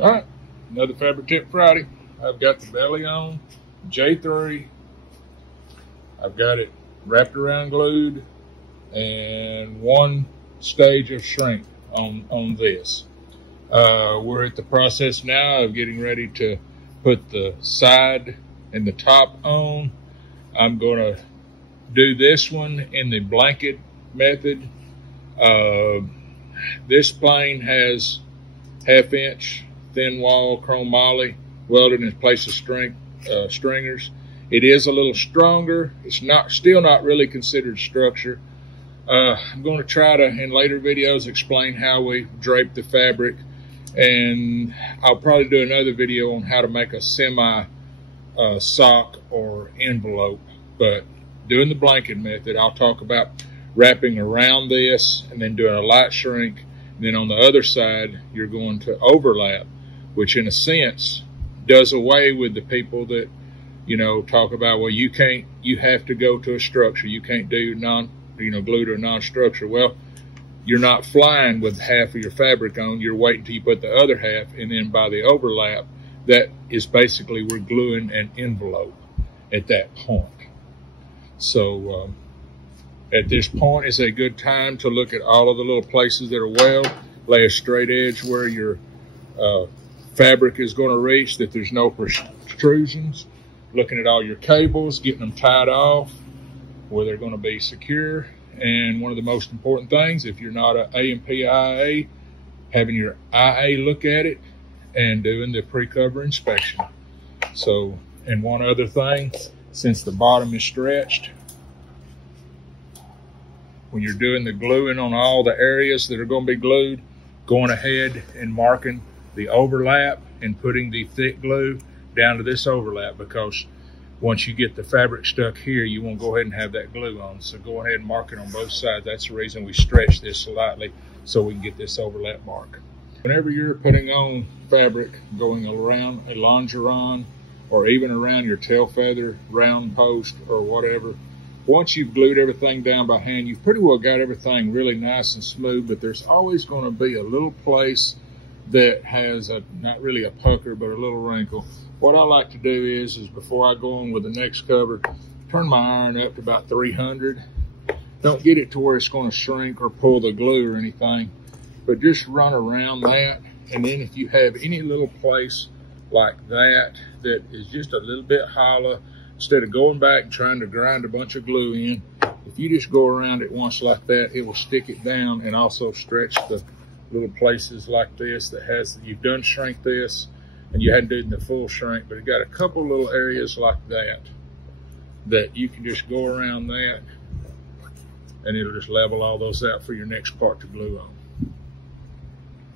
All right, another Fabric Tip Friday. I've got the belly on, J3. I've got it wrapped around glued and one stage of shrink on this. We're at the process now of getting ready to put the side and the top on. I'm going to do this one in the blanket method. This plane has 1/2 inch thin wall chrome moly welded in place of stringers. It is a little stronger. It's still not really considered structure. I'm going to try to, in later videos, explain how we drape the fabric, and I'll probably do another video on how to make a semi sock or envelope. But doing the blanket method, I'll talk about wrapping around this and then doing a light shrink. And then on the other side, you're going to overlap, which in a sense does away with the people that, you know, talk about, well, you have to go to a structure. You can't do glue to a non-structure. Well, you're not flying with half of your fabric on. You're waiting till you put the other half, and then by the overlap, that is basically we're gluing an envelope at that point. So at this point is a good time to look at all of the little places that are weld, lay a straight edge where your fabric is going to reach, that there's no protrusions, looking at all your cables, getting them tied off where they're going to be secure. And one of the most important things, if you're not an A&P IA, having your IA look at it and doing the pre-cover inspection. So, and one other thing, since the bottom is stretched, when you're doing the gluing on all the areas that are going to be glued, going ahead and marking the overlap and putting the thick glue down to this overlap, because once you get the fabric stuck here, you want to go ahead and have that glue on. So go ahead and mark it on both sides. That's the reason we stretch this slightly, so we can get this overlap mark. Whenever you're putting on fabric going around a longeron or even around your tail feather round post or whatever, once you've glued everything down by hand, you've pretty well got everything really nice and smooth, but there's always going to be a little place that has not really a pucker, but a little wrinkle. What I like to do is before I go on with the next cover, turn my iron up to about 300. Don't get it to where it's going to shrink or pull the glue or anything, but just run around that. And then if you have any little place like that that is just a little bit hollow, instead of going back and trying to grind a bunch of glue in, if you just go around it once like that, it will stick it down and also stretch the little places like this that you've done shrink this and you hadn't done the full shrink, but it got a couple little areas like that you can just go around that and it'll just level all those out for your next part to glue on.